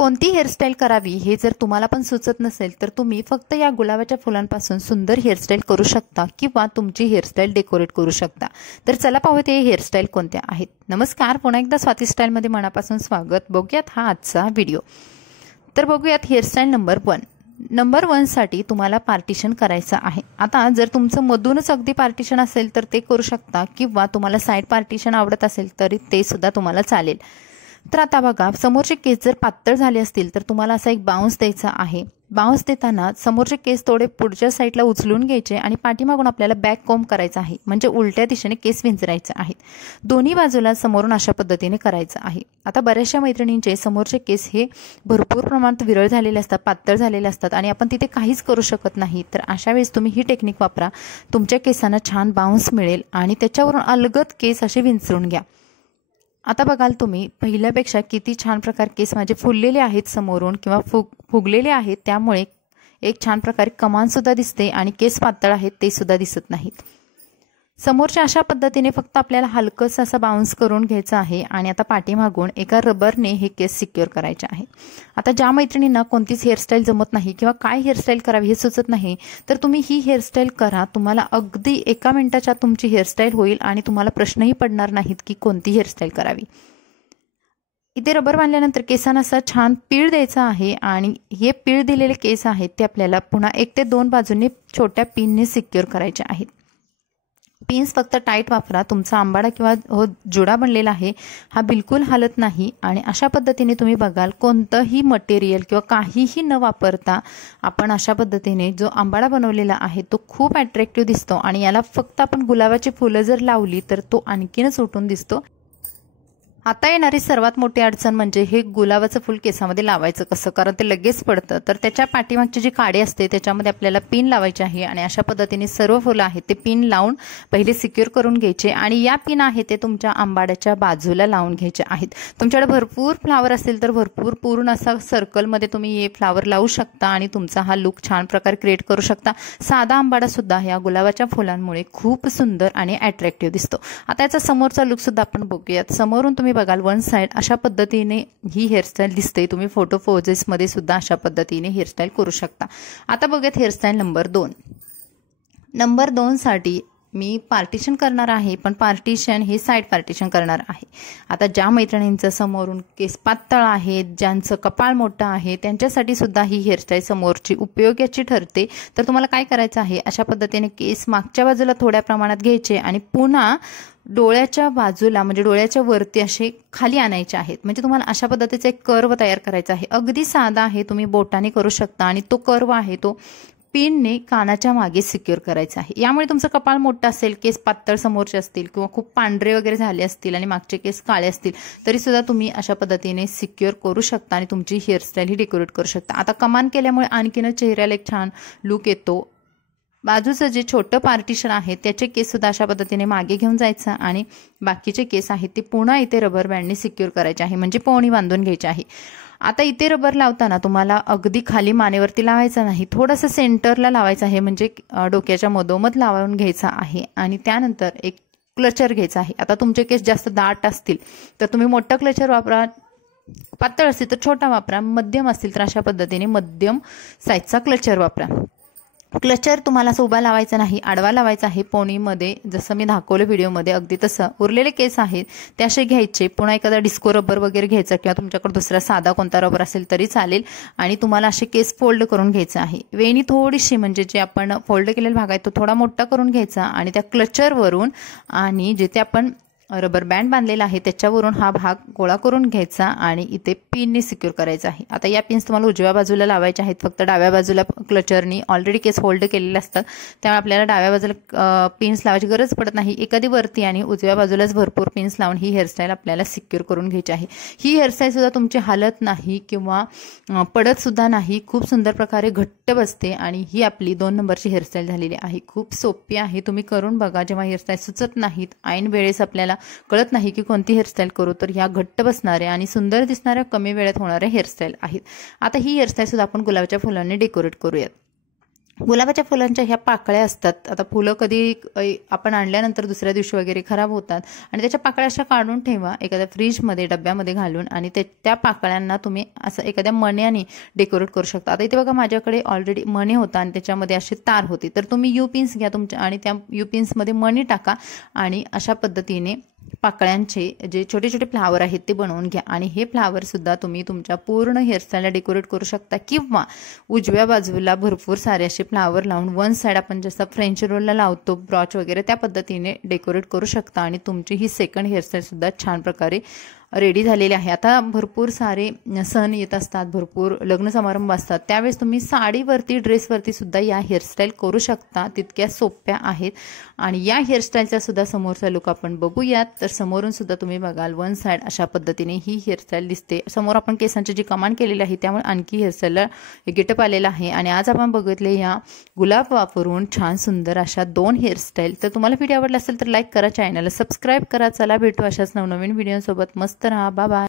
कोणती हेअरस्टाईल करावी हे जर तुम्हाला पण सुचत नसेल तर तुम्ही फक्त या गुलाबाच्या फुलांपासून सुंदर हेअरस्टाईल करू शकता किंवा तुमची हेअरस्टाईल डेकोरेट करू शकता। तर चला पाहूया ते हेअरस्टाईल कोणत्या आहेत। नमस्कार, पुन्हा एकदा स्वाती स्टाईलमध्ये मनापासून स्वागत। बघूयात हा आजचा व्हिडिओ। तर बघूयात हेअरस्टाईल नंबर 1। नंबर 1 साठी तुम्हाला पार्टिशन करायचं आहे। आता जर तुमचं मधूनच अगदी पार्टिशन असेल तर ते करू शकता किंवा तुम्हाला साइड पार्टिशन आवडत असेल तरी ते सुद्धा तुम्हाला चालेल। तर आता बघा, समोरचे केस जर पातळ झाले असतील तर तुम्हाला असा एक बाउन्स द्यायचा आहे। बाउन्स देताना समोरचे केस थोडे पुढच्या साईडला उचलून घ्यायचे आणि पाठीमागून आपल्याला बॅक कोम्ब करायचा आहे, म्हणजे उलट्या दिशेने केस विंचरायचे आहेत। दोन्ही बाजूला समोरून अशा पद्धतीने करायचं आहे। आता बऱ्याचशा मैत्रिणींचे समोरचे केस हे भरपूर प्रमाणात विरळ झालेले असतात, पातळ झालेले असतात आणि आपण तिथे काहीच करू शकत नाही। तर अशा वेळेस तुम्ही ही टेक्निक वापरा, तुमच्या केसांना छान बाउन्स मिळेल आणि त्याच्यावरून अलगद केस असे विंचरून घ्या। आता बघाल तुम्ही पहिल्यापेक्षा किती छान प्रकार केस माझे फुललेले आहेत समोरून किंवा फुगलेले आहेत, त्यामुळे एक छान प्रकारे कमान सुद्धा दिसते आणि केस पातळ आहेत ते सुद्धा दिसत नाहीत। समोरच्या अशा पद्धतीने फक्त आपल्याला हलकंसं असं बाउन्स करून घ्यायचं आहे आणि आता पाठीमागून एका रबरने हे केस सिक्युअर करायचे आहे। आता ज्या मैत्रिणींना कोणतीच हेअरस्टाईल जमत नाही किंवा काय हेअरस्टाईल करावी हे सुचत नाही तर तुम्ही ही हेअरस्टाईल करा। तुम्हाला अगदी 1 मिनिटाच्या तुमची हेअरस्टाईल होईल आणि तुम्हाला प्रश्नही पडणार नाहीत की कोणती हेअरस्टाईल करावी। इथे रबर बांधल्यानंतर केसांना असा छान पीळ द्यायचा आहे आणि हे पीळ दिलेले केस आहेत ते आपल्याला पुन्हा 1 ते 2 बाजूंनी छोट्या पिनने सिक्युअर करायचे आहेत। पिन्स फक्त टाईट वापरा, तुमचा आंबाडा किंवा जुडा बनलेला आहे हा बिलकुल हलत नाही। आणि अशा पद्धतीने तुम्ही बघाल कोणतंही मटेरियल किंवा काहीही न वापरता आपण अशा पद्धतीने जो आंबाडा बनवलेला आहे तो खूप अट्रॅक्टिव्ह दिसतो आणि याला फक्त आपण गुलाबाची फुलं जर लावली तर तो आणखीनच उठून दिसतो। आता येणारी सर्वात मोठी अडचण म्हणजे हे गुलाबाचं फूल केसामध्ये लावायचं कसं, कारण ते लगेच पडतं। तर त्याच्या पाठीमागची जी काडी असते त्याच्यामध्ये आपल्याला पिन लावायची आहे आणि अशा पद्धतीने सर्व फुलं आहेत ते पिन लावून पहिले सिक्युअर करून घ्यायचे आणि या पिन आहे ते तुमच्या आंबाड्याच्या बाजूला लावून घ्यायचे आहेत। तुमच्याकडे भरपूर फ्लावर असेल तर भरपूर पूर्ण असा सर्कलमध्ये तुम्ही हे फ्लावर लावू शकता आणि तुमचा हा लुक छान प्रकारे क्रिएट करू शकता। साधा आंबाडा सुद्धा या गुलाबाच्या फुलांमुळे खूप सुंदर आणि अट्रॅक्टिव्ह दिसतो। आता याचा समोरचा लुक सुद्धा आपण बघूयात। समोरून तुम्ही बघाल वन साइड अशा पद्धतीने ही हेअरस्टाईल दिसते। तुम्ही फोटो फोजेस मध्ये सुद्धा अशा पद्धतीने हेअरस्टाईल करू शकता। आता बघूयात हेअरस्टाईल नंबर 2। नंबर 2 साठी मी पार्टिशन करणार आहे, पण पार्टिशन हे साइड पार्टिशन करणार आहे। आता ज्या मैत्रिणींचं समोरून केस पातळ आहेत, ज्यांचं कपाळ मोठं आहे, त्यांच्यासाठी सुद्धा ही हेअरस्टाईल समोरची उपयोगाची ठरते। तर तुम्हाला काय करायचं आहे, अशा पद्धतीने केस मागच्या बाजूला थोड्या प्रमाणात घ्यायचे आणि पुन्हा डोळ्याच्या बाजूला म्हणजे डोळ्याच्या वरती असे खाली आणायचे आहेत। म्हणजे तुम्हाला अशा पद्धतीचा एक कर्व तयार करायचा आहे। अगदी साधा आहे, तुम्ही बोटाने करू शकता आणि तो कर्व आहे तो पिनने कानाच्या मागे सिक्युअर करायचा आहे। यामुळे तुमचं कपाळ मोठं असेल, केस पातळ समोरचे असतील किंवा खूप पांढरे वगैरे झाले असतील आणि मागचे केस काळे असतील तरी सुद्धा तुम्ही अशा पद्धतीने सिक्युअर करू शकता आणि तुमची हेअरस्टाईल ही डेकोरेट करू शकता। आता कमान केल्यामुळे आणखीनच चेहऱ्याला एक छान लुक येतो। बाजूचं जे छोटं पार्टिशन आहे त्याचे केस सुद्धा अशा पद्धतीने मागे घेऊन जायचं आणि बाकीचे केस आहेत ते पुन्हा इथे रबर बँडने सिक्युअर करायचे आहे, म्हणजे पोहणी बांधून घ्यायची आहे। आता इथे रबर लावताना तुम्हाला अगदी खाली मानेवरती लावायचं नाही, थोडंसं सेंटरला लावायचं आहे, म्हणजे डोक्याच्या मधोमध लावून घ्यायचा आहे आणि त्यानंतर एक क्लचर घ्यायचा आहे। आता तुमचे केस जास्त दाट असतील तर तुम्ही मोठं क्लचर वापरा, पातळ असतील तर छोटा वापरा, मध्यम असतील तर अशा पद्धतीने मध्यम साईजचा क्लचर वापरा। क्लचर तुम्हाला असं उभा लावायचा नाही, आडवा लावायचा आहे पोनीमध्ये, जसं मी दाखवलं व्हिडिओमध्ये अगदी तसं। उरलेले केस आहेत ते असे घ्यायचे, पुन्हा एखादा डिस्को रबर वगैरे घ्यायचा किंवा तुमच्याकडे दुसरा साधा कोणता रबर असेल तरी चालेल आणि तुम्हाला असे केस फोल्ड करून घ्यायचं आहे। वेणी थोडीशी म्हणजे जे आपण फोल्ड केलेला भाग आहे तो थोडा मोठा करून घ्यायचा आणि त्या क्लचरवरून आणि जिथे आपण रबर बँड बांधलेला आहे त्याच्यावरून हा भाग गोळा करून घ्यायचा आणि इथे पिनने सिक्युअर करायचा आहे। आता या पिन्स तुम्हाला उजव्या बाजूला लावायच्या आहेत, फक्त डाव्या बाजूला क्लचरनी ऑलरेडी केस होल्ड केलेले असतात त्यामुळे आपल्याला डाव्या बाजूला पिन्स लावायची गरज पडत नाही। एखादी वरती आणि उजव्या बाजूलाच भरपूर पिन्स लावून ही हेअरस्टाईल आपल्याला सिक्युअर करून घ्यायची आहे। ही हेअरस्टाईल सुद्धा तुमची हालत नाही किंवा पडत सुद्धा नाही, खूप सुंदर प्रकारे घट्ट बसते आणि ही आपली 2 नंबरची हेअरस्टाईल झालेली आहे। खूप सोपी आहे, तुम्ही करून बघा। जेव्हा हेअरस्टाईल सुचत नाहीत, ऐन वेळेस आपल्याला कळत नाही की कोणती हेअरस्टाईल करू, तर ह्या घट्ट बसणाऱ्या आणि सुंदर दिसणाऱ्या कमी वेळात होणाऱ्या हेअरस्टाईल आहेत। आता ही हेअरस्टाईल सुद्धा आपण गुलाबाच्या फुलांनी डेकोरेट करूयात। गुलाबाच्या फुलांच्या ह्या पाकळ्या असतात. आता फुलं कधी आपण आणल्यानंतर दुसऱ्या दिवशी वगैरे खराब होतात आणि त्याच्या पाकळ्या अशा काढून ठेवा एखाद्या फ्रीजमध्ये डब्यामध्ये घालून आणि त्या पाकळ्यांना तुम्ही असं एखाद्या मण्याने डेकोरेट करू शकता. आता इथे बघा माझ्याकडे ऑलरेडी मणी होता आणि त्याच्यामध्ये अशी तार होती, तर तुम्ही यू पिन्स घ्या तुमच्या आणि त्या यू पिन्समध्ये मणी टाका आणि अशा पद्धतीने पाकळ्यांचे जे छोटे छोटे फ्लावर आहेत ते बनवून घ्या आणि हे फ्लावर सुद्धा तुम्ही तुमच्या पूर्ण हेअरस्टाईलला डेकोरेट करू शकता किंवा उजव्या बाजूला भरपूर सारे असे फ्लावर लावून वन साईड आपण जसं फ्रेंच रोलला लावतो ब्रॉच वगैरे त्या पद्धतीने डेकोरेट करू शकता आणि तुमची ही सेकंड हेअरस्टाईल सुद्धा छान प्रकारे रेडी झालेले आहे. आता भरपूर सारे सण येत असतात, भरपूर लग्न समारंभ असतात, त्यावेळेस तुम्ही साडीवरती ड्रेसवरती सुद्धा या हेअरस्टाईल करू शकता. तितक्या सोप्या आहेत आणि या हेअरस्टाईलचा सुद्धा समोरचा लुक आपण बघूयात. तर समोरून सुद्धा तुम्ही बघाल वन साईड अशा पद्धतीने ही हेअरस्टाईल दिसते. समोर आपण केसांची जी कमान केलेली आहे त्यामुळे आणखी हेअरस्टाईलला गेटअप आलेला आहे आणि आज आपण बघितले या गुलाब वापरून छान सुंदर अशा 2 हेअरस्टाईल. तर तुम्हाला व्हिडिओ आवडला असेल तर लाईक करा, चॅनलला सबस्क्राईब करा. चला भेटू अशाच नवनवीन व्हिडिओसोबत. मस्त रहा. Bye bye.